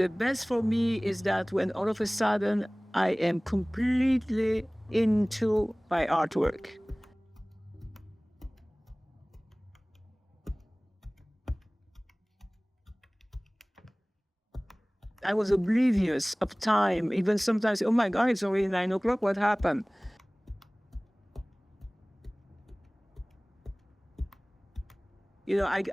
The best for me is that when all of a sudden I am completely into my artwork. I was oblivious of time, even sometimes, oh my God, it's already 9 o'clock, what happened? You know, I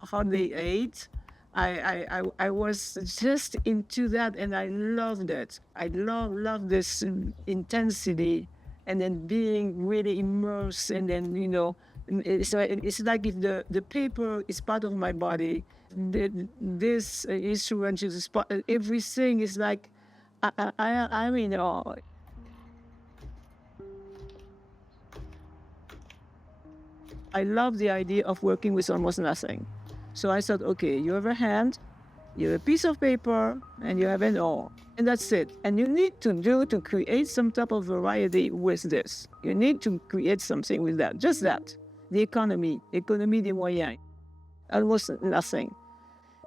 hardly ate. I was just into that, and I loved it. I love this intensity, and then being really immersed, and then, you know, it's like if the paper is part of my body, this instrument is part, everything is like, I'm in awe. I love the idea of working with almost nothing. So I thought, okay, you have a hand, you have a piece of paper, and you have an oar. And that's it. And you need to create some type of variety with this. You need to create something with that, just that. The economy des moyens, almost nothing.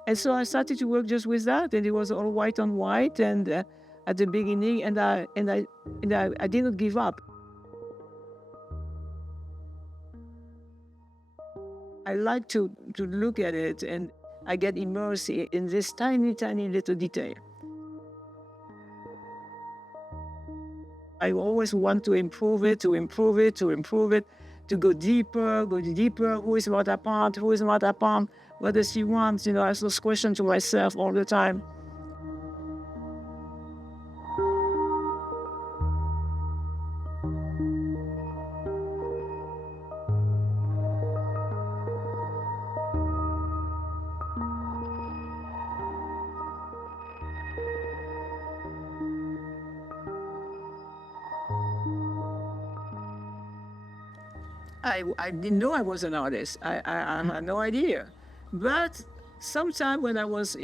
And so I started to work just with that, and it was all white on white. And at the beginning, and I did not give up. I like to look at it, and I get immersed in this tiny, tiny little detail. I always want to improve it, to go deeper. Who is Marthe Aponte? What does she want? You know, I ask those questions to myself all the time. I didn't know I was an artist. I had no idea. But sometime when I was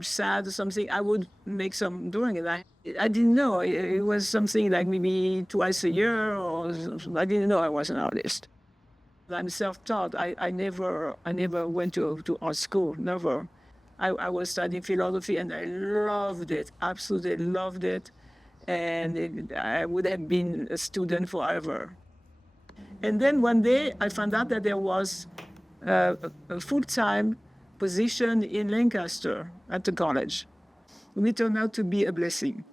sad or something, I would make some drawing. And I didn't know. It was something like maybe twice a year, or I didn't know I was an artist. I'm self-taught. I never went to art school, never. I was studying philosophy, and I loved it, absolutely loved it. And I would have been a student forever. And then one day I found out that there was a full-time position in Lancaster at the college. It turned out to be a blessing.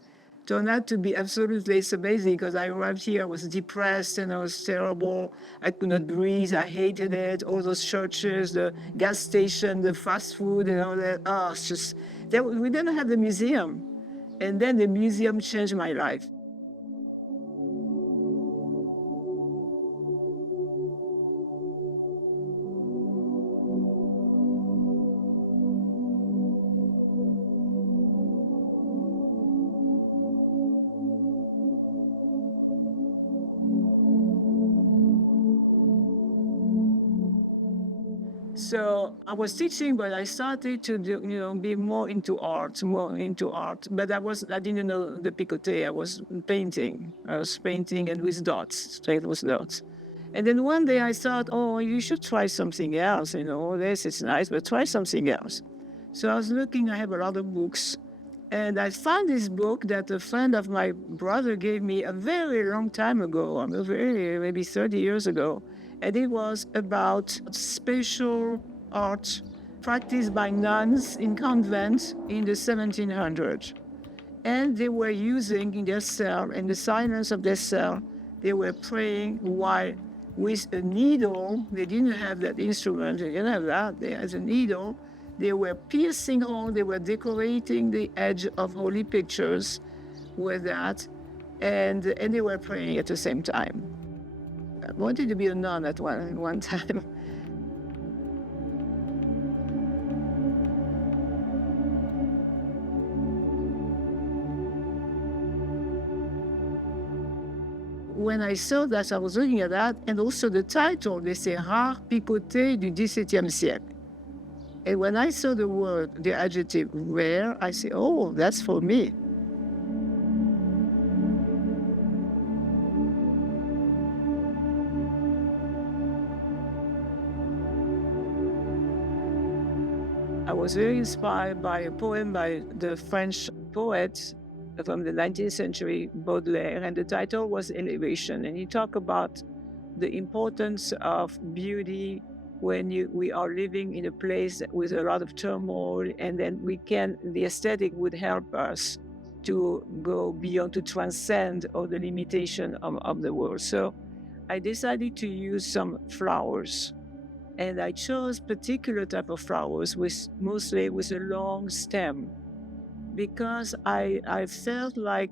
Turned out to be absolutely, it's amazing, because I arrived here, I was depressed and I was terrible. I could not breathe, I hated it. All those churches, the gas station, the fast food and all that. Oh, it's just, we didn't have the museum. And then the museum changed my life. So I was teaching, but I started to do, be more into art. But I didn't know the picoté. I was painting. And with dots, straight with dots. And then one day I thought, oh, you should try something else. This is nice, but try something else. So I was looking. I have a lot of books, and I found this book that a friend of my brother gave me a very long time ago, maybe 30 years ago. And it was about spatial art practiced by nuns in convents in the 1700s. And they were using in their cell, in the silence of their cell, they were praying while with a needle. They didn't have that instrument, they didn't have that. They had a needle. They were piercing holes, they were decorating the edge of holy pictures with that, and they were praying at the same time. I wanted to be a nun at one time. When I saw that, I was looking at that, and also the title, they say Rares picotés du XVIIe siècle. And when I saw the word, the adjective rare, I say, oh, that's for me. I was very inspired by a poem by the French poet from the 19th century, Baudelaire, and the title was Elevation. And he talked about the importance of beauty when we are living in a place with a lot of turmoil, and then the aesthetic would help us to go beyond, to transcend all the limitation of the world. So I decided to use some flowers, and I chose particular type of flowers mostly with a long stem, because I felt like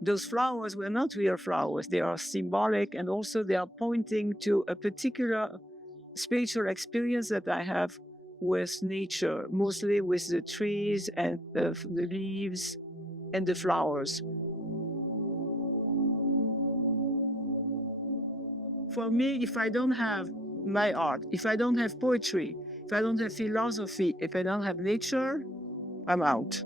those flowers were not real flowers. They are symbolic, and also they are pointing to a particular spiritual experience that I have with nature, mostly with the trees and the leaves and the flowers. For me, if I don't have my art, if I don't have poetry, if I don't have philosophy, if I don't have nature, I'm out.